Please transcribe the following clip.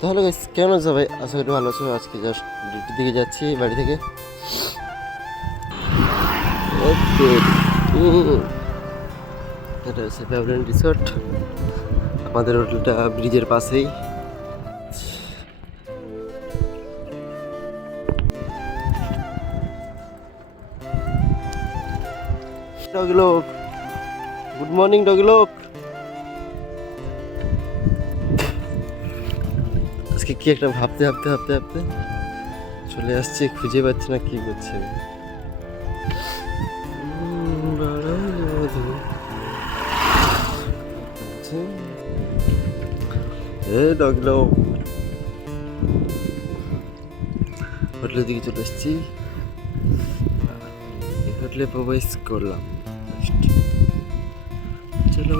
তাহলে guys, কেমন আছো ভাই? আশা করি ভালো আছো। আজকে জাস্ট ডিউটির দিকে যাচ্ছি বাড়ি থেকে। এটা হচ্ছে প্যাভিলিয়ন রিসোর্ট। আমাদের হোটেলটা ব্রিজের পাশেই। ডগি লোক, গুড মর্নিং ডগি লোক। আজকে কি একটা ভাবতে ভাবতে ভাবতে ভাবতে চলে আসছে, খুঁজে পাচ্ছি না কি করছে। ডগি লোক, হোটেলের দিকে চলে এসেছি। হোটেলে প্রবেশ করলাম। চলো